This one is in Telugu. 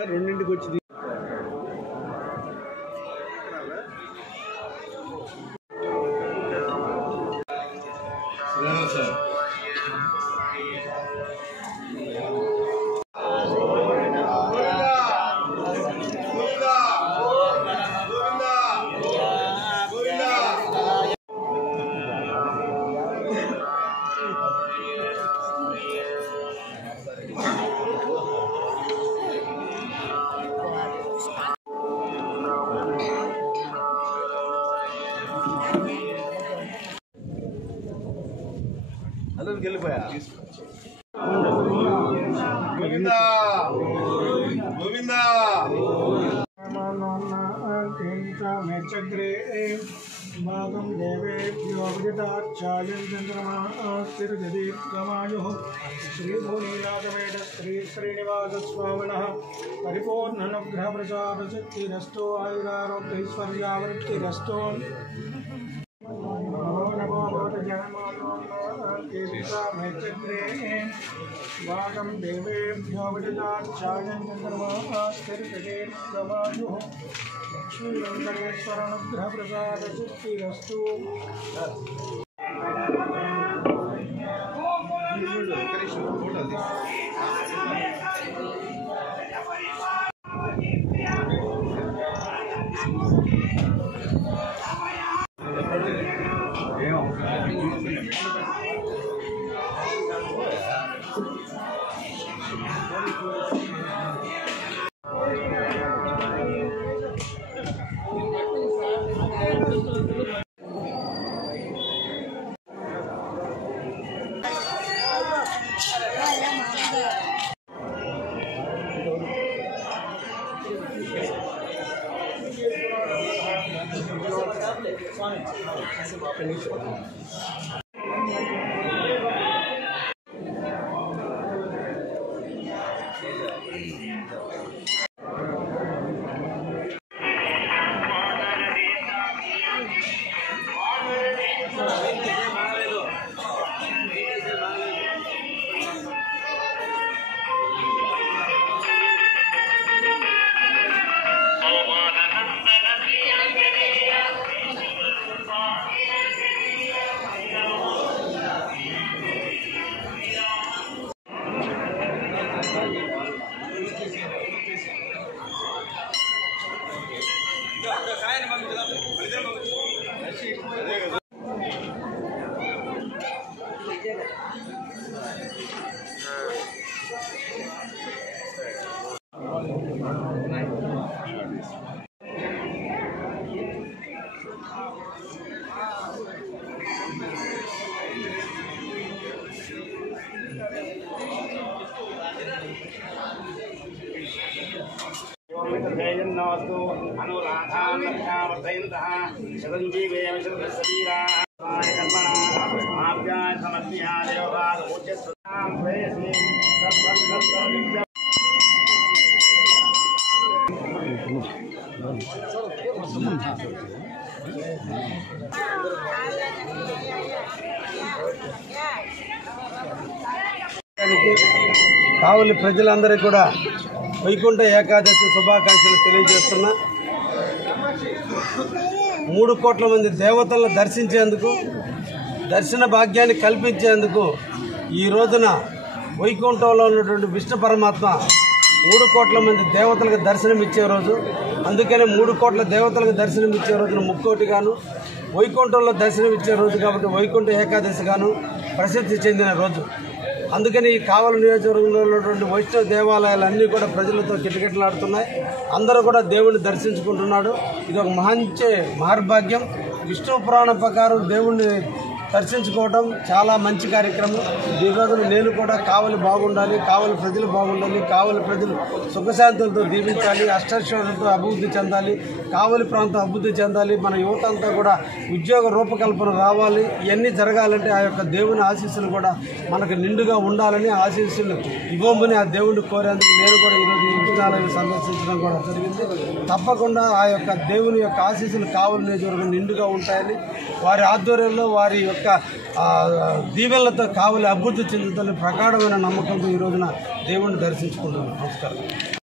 సార్ 2ంటికి వచ్చి సార్ అందరికి వెళ్ళిపోయా గోవిందా గోవిందా భాగం దేవేభ్యో విదితాచార్యం చంద్రమాస్తిర్గదీర్ఘమాయుః శ్రీభూనీనాథవేద శ్రీ శ్రీనివాస స్వామినః పరిపూర్ణానుగ్రహ ప్రసాదశక్తిరస్తో ఆయురారోగ్యైశ్వర్యావృత్తిరస్తో భాగం దేవేభ్యో విదితాచార్యం చంద్రమాస్తిర్గదీర్ఘమాయుః లక్ష్మీ వెంకటేశ్వరానుగ్రహ ప్రసాదశక్తిరస్తు కావలి ప్రజలందరికీ కూడా వైకుంఠ ఏకాదశి శుభాకాంక్షలు తెలియజేస్తున్నా. 3 కోట్ల మంది దేవతలను దర్శించేందుకు, దర్శన భాగ్యాన్ని కల్పించేందుకు ఈ రోజున వైకుంఠంలో ఉన్నటువంటి విష్ణు పరమాత్మ 3 కోట్ల మంది దేవతలకు దర్శనమిచ్చే రోజు. అందుకనే 3 కోట్ల దేవతలకు దర్శనమిచ్చే రోజున ముక్కోటిగాను, వైకుంఠంలో దర్శనమిచ్చే రోజు కాబట్టి వైకుంఠ ఏకాదశిగాను ప్రసిద్ధి చెందిన రోజు. అందుకని ఈ కావలి నియోజకవర్గంలో ఉన్నటువంటి వైష్ణవ దేవాలయాలన్నీ కూడా ప్రజలతో కిటకిటలాడుతున్నాయి. అందరూ కూడా దేవుణ్ణి దర్శించుకుంటున్నాడు. ఇది ఒక మంచి మహర్భాగ్యం. విష్ణు పురాణం ప్రకారం దేవుణ్ణి దర్శించుకోవడం చాలా మంచి కార్యక్రమం. ఈ రోజున నేను కూడా కావలి బాగుండాలి, కావలి ప్రజలు బాగుండాలి, కావలి ప్రజలు సుఖశాంతులతో దీవించాలి, అష్టైశ్వర్యాలతో అభివృద్ధి చెందాలి, కావలి ప్రాంతం అభివృద్ధి చెందాలి, మన యువత అంతా కూడా ఉద్యోగ రూపకల్పన రావాలి. ఇవన్నీ జరగాలంటే ఆ యొక్క దేవుని ఆశీస్సులు కూడా మనకు నిండుగా ఉండాలని ఆశీస్సులు ఇవ్వమని ఆ దేవుడిని కోరేందుకు నేను కూడా ఈరోజు ఈ విష్ణాలయం సందర్శించడం కూడా జరిగింది. తప్పకుండా ఆ యొక్క దేవుని యొక్క ఆశీస్సులు కావలి నియోజకవర్గం నిండుగా ఉంటాయని, వారి ఆధ్వర్యంలో వారి యొక్క దీవెనలతో కావలి అభివృద్ధి చెందుతున్న ప్రగాఢమైన నమ్మకంతో ఈ రోజున దేవుణ్ణి దర్శించుకుంటున్నాను. నమస్కారం.